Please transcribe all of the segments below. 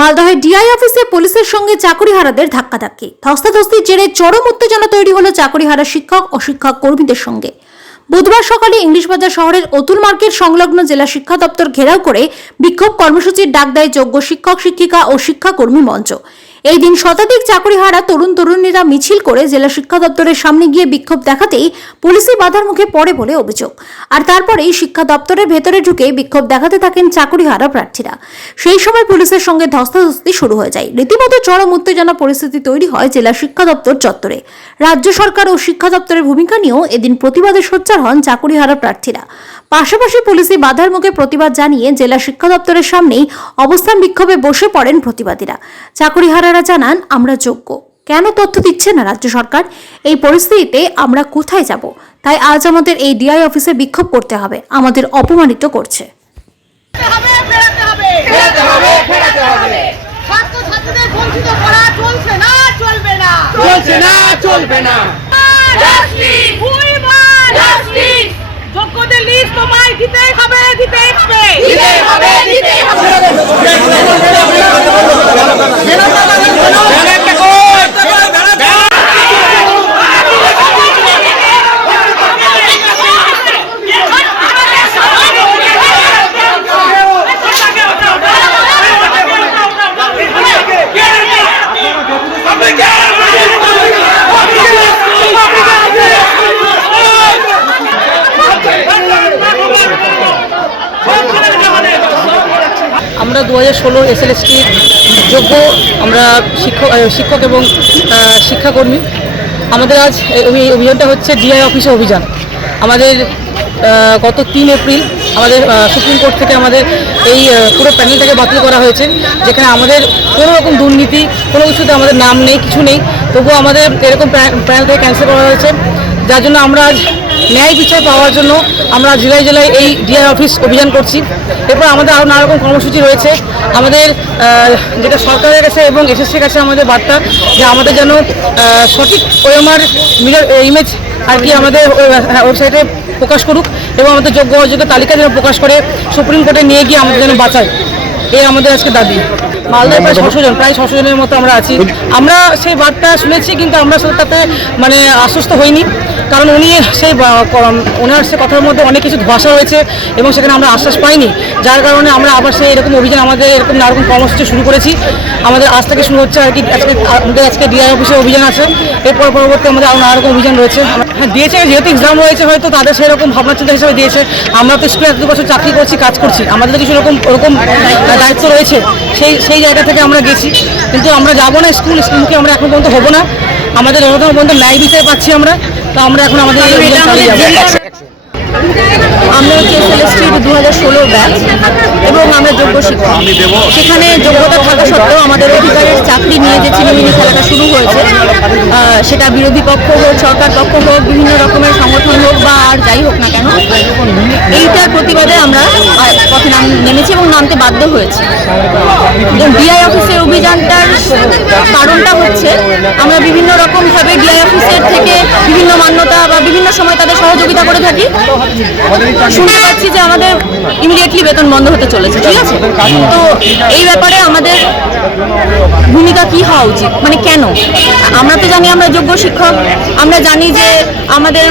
মালদহের ডিআই অফিসে পুলিশের সঙ্গে চাকরিহারাদের ধাক্কাধাক্কি, ধস্তাধস্তির জেরে চরম উত্তেজনা তৈরি হলো চাকরিহারা শিক্ষক ও শিক্ষক কর্মীদের সঙ্গে। বুধবার সকালে ইংলিশবাজার শহরের অতুল মার্কেট সংলগ্ন জেলা শিক্ষা দপ্তর ঘেরাও করে বিক্ষোভ কর্মসূচির ডাক দেয় যোগ্য শিক্ষক শিক্ষিকা ও শিক্ষাকর্মী মঞ্চ। এই দিন শতাধিক চাকরিহারা তরুণ তরুণীরা মিছিল করে জেলা শিক্ষা দপ্তরের সামনে গিয়ে বিক্ষোভ দেখাতেই পুলিশি বাধার মুখে পড়ে বলে অভিযোগ। আর তারপরেই শিক্ষা দপ্তরের ভেতরে ঢুকে বিক্ষোভ দেখাতে থাকেন চাকরিহারা প্রার্থীরা। সেই সময় পুলিশের সঙ্গে ধস্তাধস্তি শুরু হয়ে যায়। রীতিমতো চরম উত্তেজনা পরিস্থিতি তৈরি হয় জেলা শিক্ষা দপ্তর চত্বরে। রাজ্য সরকার ও শিক্ষা দপ্তরের ভূমিকা নিয়েও এদিন প্রতিবাদে সোচ্চার হন চাকরিহারা প্রার্থীরা। পাশাপাশি পুলিশি বাধার মুখে প্রতিবাদ জানিয়ে জেলা শিক্ষা দপ্তরের সামনেই অবস্থান বিক্ষোভে বসে পড়েন প্রতিবাদীরা। চাকরিহারারা জানান, আমরা যোগ্য, কেন তথ্য দিচ্ছে না রাজ্য সরকার? এই পরিস্থিতিতে আমরা কোথায় যাব? তাই আজ আমাদের এই ডিআই অফিসে বিক্ষোভ করতে হবে, আমাদের অপমানিত করছে। যোগ্যদের লিস্ট তোমায় দিতেই হবে, দিতেই হবে, দিতেই হবে, দিতেই হবে। আমরা 2016 SLST যোগ্য আমরা শিক্ষক এবং শিক্ষাকর্মী। আমাদের আজ এই অভিযানটা হচ্ছে ডিআই অফিসে অভিযান। আমাদের গত 3 এপ্রিল আমাদের সুপ্রিম কোর্ট থেকে আমাদের এই পুরো প্যানেলটাকে বাতিল করা হয়েছে, যেখানে আমাদের কোনো রকম দুর্নীতি কোনো কিছুতে আমাদের নাম নেই, কিছু নেই। তবুও আমাদের এরকম প্যানেল থেকে ক্যান্সেল করা হয়েছে, যার জন্য আমরা আজ ন্যায় বিচার পাওয়ার জন্য আমরা জেলায় জেলায় এই ডিআই অফিস অভিযান করছি। এরপর আমাদের আরও নানা রকম কর্মসূচি রয়েছে। আমাদের যেটা সরকারের কাছে এবং এসএসসির কাছে আমাদের বার্তা, যে আমাদের যেন সঠিক ওএমআর মিরর ইমেজ আর কি আমাদের ওয়েবসাইটে প্রকাশ করুক এবং আমাদের যোগ্য অযোগ্য তালিকা যেন প্রকাশ করে সুপ্রিম কোর্টে নিয়ে গিয়ে আমাদের যেন বাঁচায়, এই আমাদের আজকে দাবি। মালদায় প্রায় 600 জনের মতো আমরা আছি। আমরা সেই বার্তা শুনেছি, কিন্তু আমরা তাতে মানে আশ্বস্ত হইনি, কারণ উনি সেই ওনার সে কথার মধ্যে অনেক কিছু ধোঁয়াশা হয়েছে এবং সেখানে আমরা আশ্বাস পাইনি, যার কারণে আমরা আবার সেই এরকম অভিযান আমাদের এরকম নানা রকম কর্মসূচি শুরু করেছি। আমাদের আজ থেকে শুরু হচ্ছে আর কি, আজকে ডিআই অফিসে অভিযান আছে। এরপর পরবর্তী আমাদের আরও নানা রকম অভিযান রয়েছে। হ্যাঁ দিয়েছে, যেহেতু এক্সাম রয়েছে হয়তো তাদের সেরকম ভাবনা চিন্তা হিসেবে দিয়েছে। আমরা তো স্কুলে এত বছর চাকরি করছি, কাজ করছি, আমাদের কিছু ওরকম দায়িত্ব রয়েছে, সেই জায়গা থেকে আমরা গেছি। কিন্তু আমরা যাবো না স্কুলকে আমরা এখন পর্যন্ত হবো না। আমাদের এখন পর্যন্ত ন্যায় বিচার পাচ্ছি আমরা, তো আমরা এখন আমাদের আমরা হচ্ছে SLST 2016 ব্যাচ এবং আমরা যোগ্য শিক্ষক। সেখানে যোগ্যতা থাকা সত্ত্বেও আমাদের অধিকারের চাকরি নিয়ে যে ছিনিমিনি খেলাটা শুরু হয়েছে, সেটা বিরোধী পক্ষ হোক, সরকার পক্ষ হোক, বিভিন্ন রকমের সংগঠন হোক বা আর যাই হোক না কেন, এইটার প্রতিবাদে আমরা পথে নেমেছি এবং নামতে বাধ্য হয়েছি। ডিআই অফিসের অভিযানটার কারণটা হচ্ছে, আমরা বিভিন্ন রকমভাবে ডিআই অফিসের থেকে বিভিন্ন মান্যতা বা বিভিন্ন সময় তাদের সহযোগিতা করে থাকি। শুনতে পাচ্ছি যে আমাদের ইমিডিয়েটলি বেতন বন্ধ হতে চলেছে, ঠিক আছে? তো এই ব্যাপারে আমাদের ভূমিকা কি হওয়া উচিত, মানে কেন? আমরা তো জানি আমরা যোগ্য শিক্ষক, আমরা জানি যে আমাদের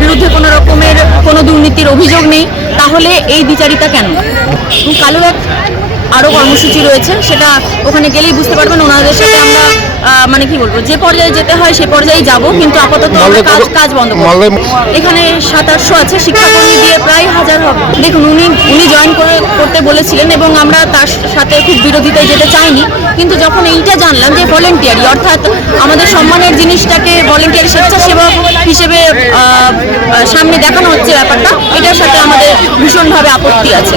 বিরুদ্ধে কোনো রকমের কোনো দুর্নীতির অভিযোগ নেই, তাহলে এই বিচারিতা কেন? কালো এক আরও কর্মসূচি রয়েছে, সেটা ওখানে গেলেই বুঝতে পারবেন। ওনাদের সাথে আমরা মানে কি বলবো, যে পর্যায়ে যেতে হয় সে পর্যায়ে যাব, কিন্তু আপাতত কাজ বন্ধ করব। এখানে 700-800 আছে, শিক্ষাকর্মী দিয়ে প্রায় 1000 হবে। দেখুন, উনি জয়েন করতে বলেছিলেন এবং আমরা তার সাথে খুব বিরোধিতায় যেতে চাইনি, কিন্তু যখন এইটা জানলাম যে ভলেন্টিয়ারি, অর্থাৎ আমাদের সম্মানের জিনিসটাকে ভলেন্টিয়ারি স্বেচ্ছাসেবক হিসেবে সামনে দেখানো হচ্ছে ব্যাপারটা, এটার সাথে আমাদের ভীষণভাবে আপত্তি আছে।